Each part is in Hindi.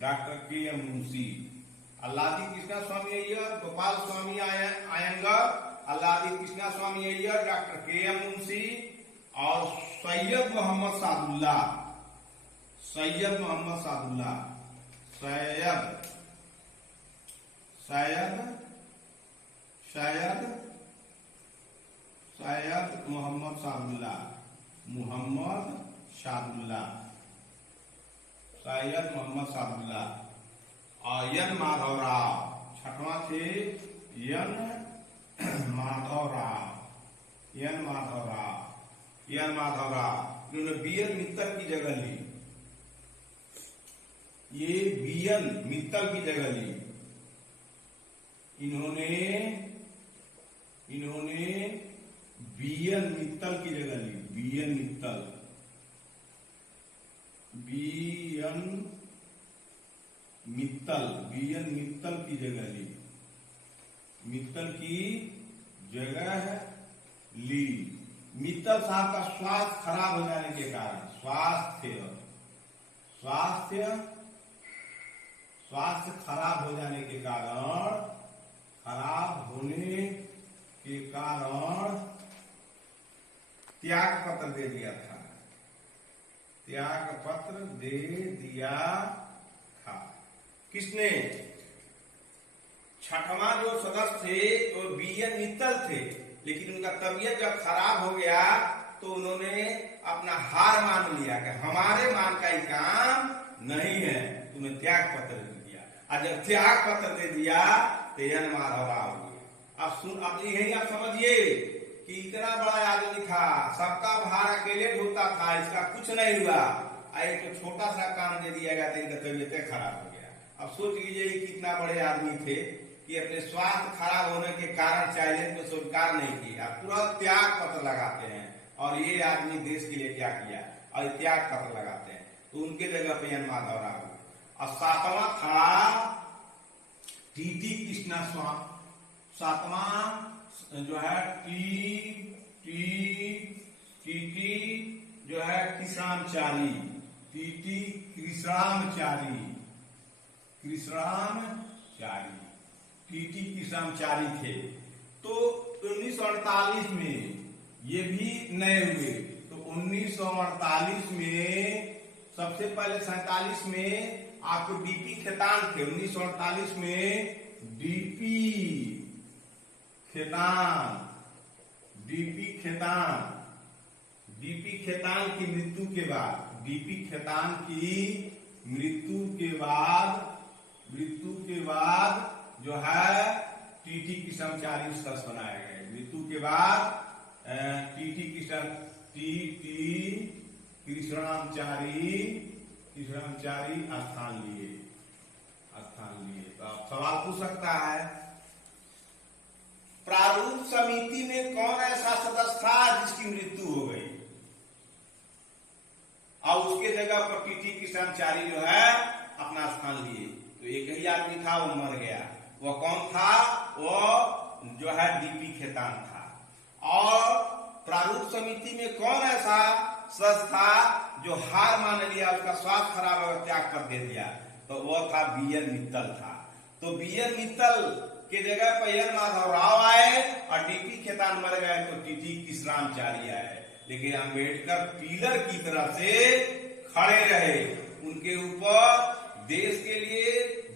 डॉक्टर के एम मुंशी, अल्लादी कृष्णा स्वामी अय्यर, गोपाल स्वामी आयंगर, अल्लादी कृष्णा स्वामी अय्यर, डॉक्टर के एम मुंशी और सैयद मोहम्मद सादुल्ला, सैयद मोहम्मद सादुल्ला, सैयद सैयद सैयद सैयद मोहम्मद सादुल्ला, मोहम्मद सादुल्ला, सैयद मोहम्मद सादुल्ला और एन माधव राव, छठवां थे N Madhav Rao, N Madhav Rao, N Madhav Rao. इन्होंने बीएन मित्तल की जगह ली, ये बीएन मित्तल की जगह ली। इन्होंने बीएन मित्तल की जगह ली, BN Mittal, BN Mittal, BN Mittal की जगह ली, मित्तल की जगह ली। मित्तल साहब का स्वास्थ्य खराब हो जाने के कारण, स्वास्थ्य खराब हो जाने के कारण, खराब होने के कारण त्याग पत्र दे दिया था, त्याग पत्र दे दिया था। किसने? छठवां जो सदस्य थे वो बीएन मित्तल थे, लेकिन उनका तबीयत जब खराब हो गया तो उन्होंने अपना हार मान लिया कि हमारे मान का ही काम नहीं है, तुम्हें त्याग पत्र दे दिया। और जब त्याग पत्र दे दिया तो एन माधव राव हुए। अब यही आप समझिए कि इतना बड़ा आदमी था, सबका भार अकेले ढोता था, इसका कुछ नहीं हुआ, एक तो छोटा सा काम दे दिया गया तो इनका तबीयत खराब हो गया। अब सोच लीजिए कितना बड़े आदमी थे कि अपने स्वास्थ्य खराब होने के कारण चैलेंज को स्वीकार नहीं किया, तुरंत त्याग पत्र लगाते हैं। और ये आदमी देश के लिए क्या किया और त्याग पत्र लगाते हैं, तो उनके जगह पे एन माधव राव। और सातवां था टीटी कृष्णा स्वामी, सातवां जो है टीटी जो है कृष्णामचारी, टीटी कृष्णामचारी, टीटी कृष्णामचारी थे। तो 1948 में ये भी नए हुए, तो 1948 में सबसे पहले 47 में आपको डीपी खेतान थे, 1948 में डीपी खेतान की मृत्यु के बाद, डीपी खेतान की मृत्यु के बाद जो है टीटी कृष्णामचारी सदस्य बनाए गए। मृत्यु के बाद टीटी कृष्णामचारी स्थान लिए। तो आप सवाल पूछ सकता है, प्रारूप समिति में कौन ऐसा सदस्य था जिसकी मृत्यु हो गई और उसके जगह पर टीटी कृष्णामचारी जो है अपना स्थान लिए? तो एक ही आदमी था, वो मर गया। वो कौन था? वो जो है डीपी खेतान था। और प्रारूप समिति में कौन ऐसा सदस्य था जो हार मान लिया, उसका स्वास्थ्य खराब और त्याग कर दे दिया? तो वो था बीएन मित्तल था। तो बीएन मित्तल के जगह पर एन माधव राव आए और डीपी खेतान मर गए तो टीटी कृष्णामचारी आए। लेकिन अम्बेडकर पिलर की तरह से खड़े रहे, उनके ऊपर देश के लिए,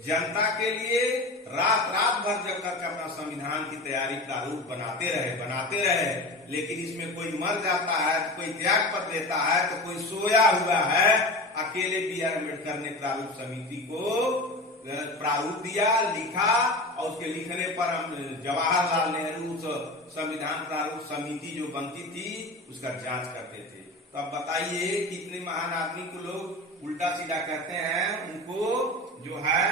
जनता के लिए रात भर जग करके अपना संविधान की तैयारी प्रारूप बनाते रहे। लेकिन इसमें कोई मर जाता है, कोई त्याग पत्र देता है, तो कोई सोया हुआ है। अकेले बी आर अम्बेडकर ने प्रारूप समिति को प्रारूप दिया, लिखा, और उसके लिखने पर हम जवाहरलाल नेहरू उस संविधान प्रारूप समिति जो बनती थी उसका जांच करते थे। तो अब बताइए कितने महान आदमी को लोग उल्टा सीधा कहते हैं। उनको जो है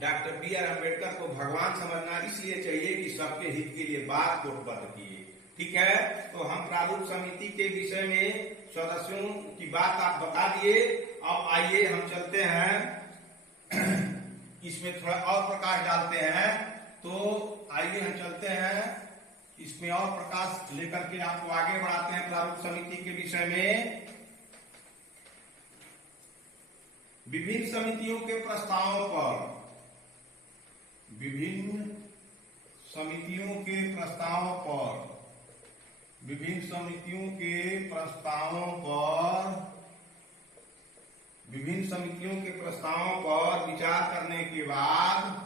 डॉक्टर बी आर अम्बेडकर को भगवान समझना इसलिए चाहिए कि सबके हित के लिए बात कोटबद्ध किए। ठीक है, तो हम प्रारूप समिति के विषय में सदस्यों की बात आप बता दिए। अब आइए हम चलते हैं, इसमें थोड़ा और प्रकाश डालते हैं। तो आइए हम चलते हैं, इसमें और प्रकाश लेकर के आपको आगे बढ़ाते हैं प्रारूप समिति के विषय में। विभिन्न समितियों के प्रस्तावों पर विभिन्न समितियों के प्रस्तावों पर विभिन्न समितियों के प्रस्तावों पर विभिन्न समितियों के प्रस्तावों पर विचार करने के बाद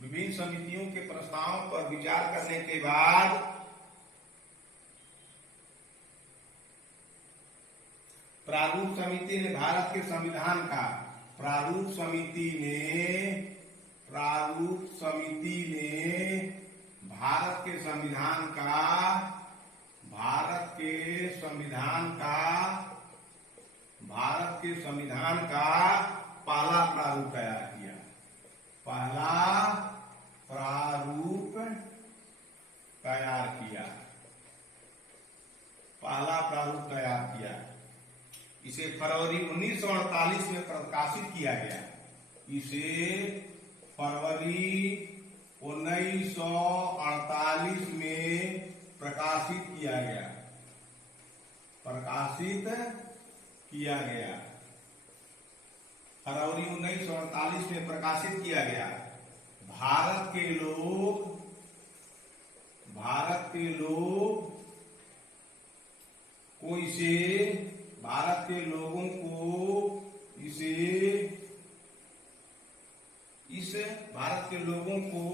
विभिन्न समितियों के प्रस्तावों पर विचार करने के बाद प्रारूप समिति ने भारत के संविधान का प्रारूप समिति ने भारत के संविधान का पहला प्रारूप तैयार किया। इसे फरवरी 1948 में प्रकाशित किया गया। इसे फरवरी 1948 में प्रकाशित किया गया। फरवरी 1948 में प्रकाशित किया गया। भारत के लोगों को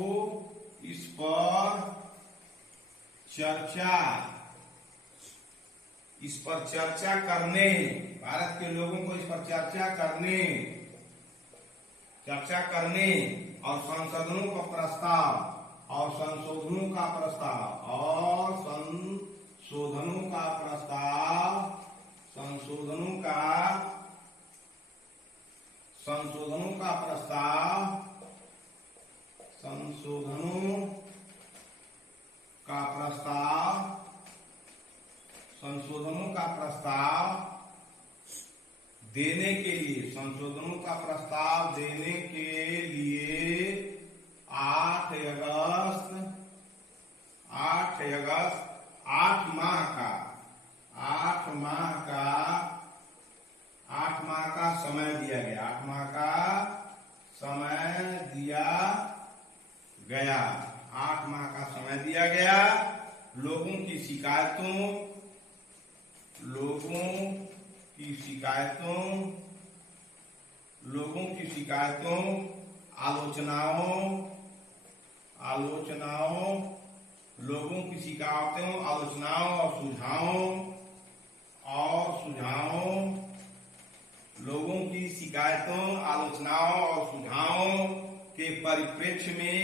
इस पर चर्चा करने और संशोधनों का प्रस्ताव देने के लिए 8 माह का समय दिया गया। लोगों की शिकायतों, आलोचनाओं और सुझावों के परिप्रेक्ष्य में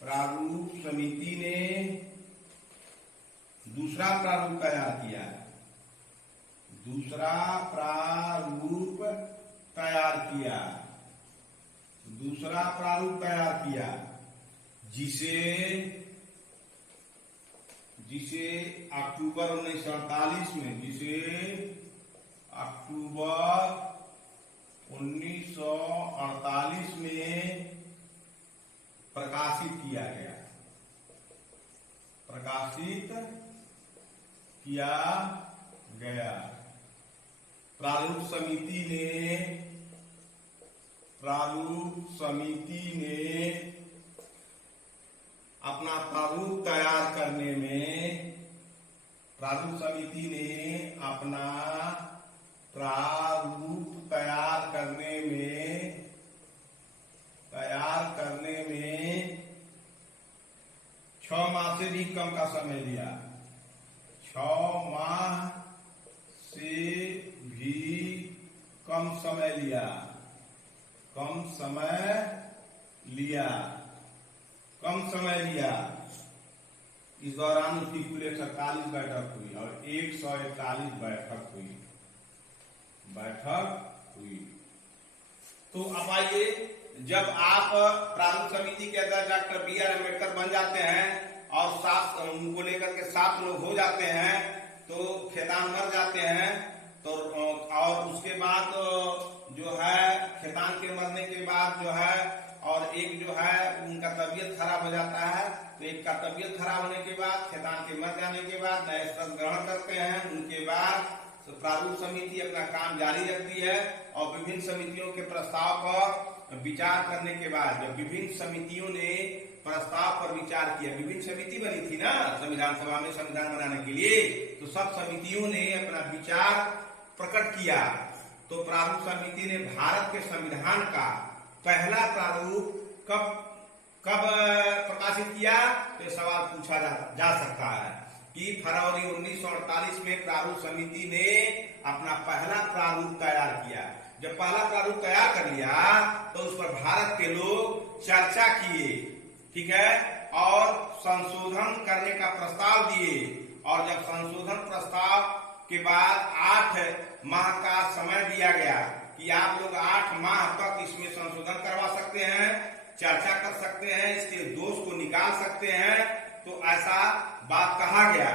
प्रारूप समिति ने दूसरा प्रारूप तैयार किया। जिसे अक्टूबर 1948 में प्रकाशित किया गया। प्रारूप समिति ने अपना प्रारूप तैयार करने में 6 माह से भी कम का समय लिया। 6 माह से भी कम समय लिया। इस दौरान उसकी कुल 147 बैठक हुई और 141 बैठक हुई। तो अब आइए, जब आप प्रारूप समिति के अध्यक्ष डॉक्टर B.R. अम्बेडकर बन जाते हैं और उनको लेकर के 7 लोग हो जाते हैं, तो खेतान मर जाते हैं, तो और उसके बाद जो है खेतान के मरने के बाद जो है, और एक जो है उनका तबीयत खराब हो जाता है, तो एक का तबीयत खराब होने के बाद, खेतान के मर जाने के बाद नए शब्द ग्रहण करते हैं। उनके बाद प्रारूप समिति अपना काम जारी रखती है और विभिन्न समितियों के प्रस्ताव पर विचार करने के बाद, जब विभिन्न समितियों ने प्रस्ताव पर विचार किया, विभिन्न समिति बनी थी ना संविधान सभा में संविधान बनाने के लिए, तो सब समितियों ने अपना विचार प्रकट किया। तो प्रारूप समिति ने भारत के संविधान का पहला प्रारूप कब प्रकाशित किया, तो सवाल पूछा जा सकता है कि फरवरी 1948 में प्रारूप समिति ने अपना पहला प्रारूप तैयार किया। जब पहला प्रारूप तैयार कर लिया तो उस पर भारत के लोग चर्चा किए, ठीक है, और संशोधन करने का प्रस्ताव दिए। और जब संशोधन प्रस्ताव के बाद 8 माह का समय दिया गया कि आप लोग 8 माह तक इसमें संशोधन करवा सकते हैं, चर्चा कर सकते हैं, इसके दोष को निकाल सकते हैं, तो ऐसा बात कहा गया।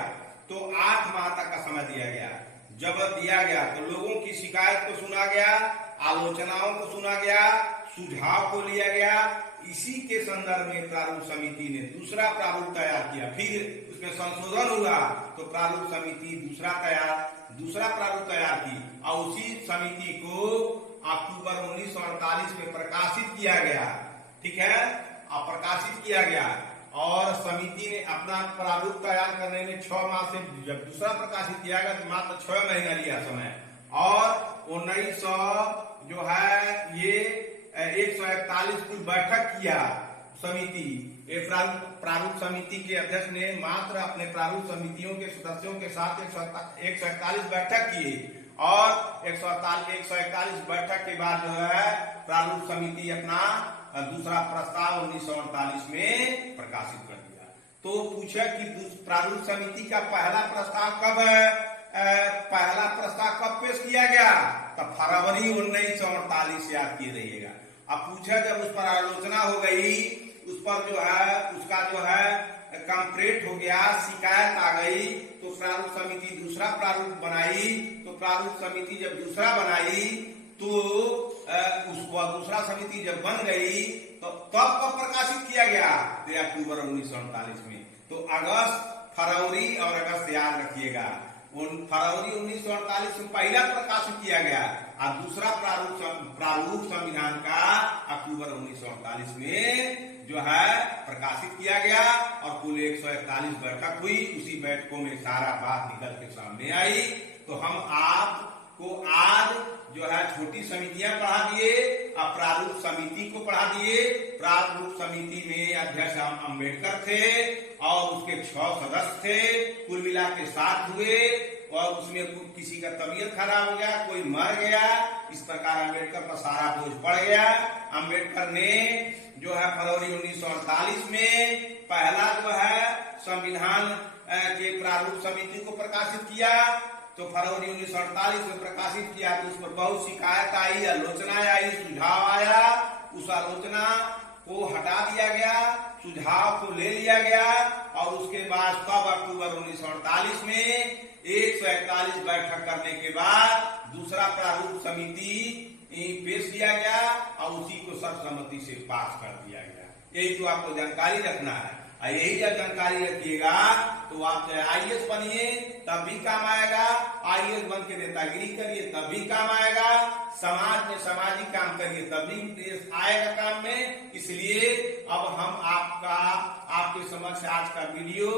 तो 8 माह तक का समय दिया गया। जब दिया गया तो लोगों की शिकायत को सुना गया, आलोचनाओं को सुना गया, सुझाव को लिया गया। इसी के संदर्भ में प्रारूप समिति ने दूसरा प्रारूप तैयार किया। फिर उसमें संशोधन हुआ तो प्रारूप समिति दूसरा प्रारूप तैयार की और उसी समिति को अक्टूबर 1948 में प्रकाशित किया गया, ठीक है, प्रकाशित किया गया। और समिति ने अपना प्रारूप तैयार करने में 6 माह से, जब दूसरा प्रकाशित किया गया तो मात्र 6 महीना लिया समय। और 1900 जो है ये 141 कुल बैठक किया समिति। प्रारूप समिति के अध्यक्ष ने मात्र अपने प्रारूप समितियों के सदस्यों के साथ 141 बैठक किए और 141 बैठक के बाद जो है प्रारूप समिति अपना दूसरा प्रस्ताव 1948 में प्रकाशित कर दिया। तो पूछा कि प्रारूप समिति का पहला प्रस्ताव कब पेश किया गया? तब फरवरी 1948 याद किए रहिएगा। अब पूछा जब उस पर आलोचना हो गई, उस पर जो है उसका जो है कंप्लेंट हो गया, शिकायत आ गई, तो प्रारूप समिति दूसरा प्रारूप बनाई। तो प्रारूप समिति जब दूसरा बनाई तो दूसरा समिति जब बन गई तो तब प्रकाशित किया गया 13 अक्टूबर 1948 में। तो फरवरी और अगस्त याद रखिएगा। फरवरी 1948 में पहला प्रकाशित किया गया और दूसरा प्रारूप संविधान का अक्टूबर 1948 में जो है प्रकाशित किया गया और कुल 141 बैठक हुई। उसी बैठकों में सारा बात निकल के सामने आई। तो हम आपको आज जो है छोटी समितियां पढ़ा दिए और प्रारूप समिति को पढ़ा दिए। प्रारूप समिति में अध्यक्ष अम्बेडकर थे और उसके 6 सदस्य थे, कुल मिला के 7 हुए और उसमें किसी का तबीयत खराब हो गया, कोई मर गया। इस प्रकार अम्बेडकर पर सारा बोझ पड़ गया। अम्बेडकर ने जो है फरवरी 1948 में पहला जो है संविधान के प्रारूप समिति को प्रकाशित किया। तो फरवरी 1948 में प्रकाशित किया तो उस पर बहुत शिकायत आई, आलोचना आई, सुझाव आया। उस आलोचना को हटा दिया गया, सुझाव को ले लिया गया और उसके बाद तब अक्टूबर 1948 में 141 बैठक करने के बाद दूसरा प्रारूप समिति पेश किया गया और उसी को सर्वसम्मति से पास कर दिया गया। यही तो आपको जानकारी रखना है। यही जब जानकारी रखिएगा तो आप चाहे IAS बनिए तब भी काम आएगा, IAS बन के नेतागिरी करिए तब भी काम आएगा, समाज में सामाजिक काम करिए तब भी आएगा काम में। इसलिए अब हम आपके समक्ष आज का वीडियो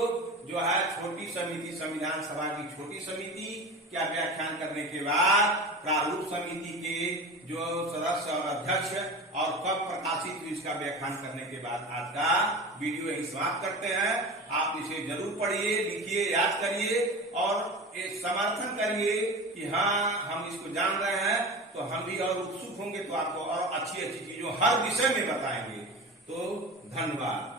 जो है छोटी समिति, संविधान सभा की छोटी समिति क्या व्याख्यान करने के बाद प्रारूप समिति के जो सदस्य और अध्यक्ष और कब प्रकाशित हुई इसका व्याख्यान करने के बाद आज का वीडियो यही समाप्त करते हैं। आप इसे जरूर पढ़िए, लिखिए, याद करिए और समर्थन करिए कि हाँ हम इसको जान रहे हैं तो हम भी और उत्सुक होंगे तो आपको और अच्छी चीजों हर विषय में बताएंगे। तो धन्यवाद।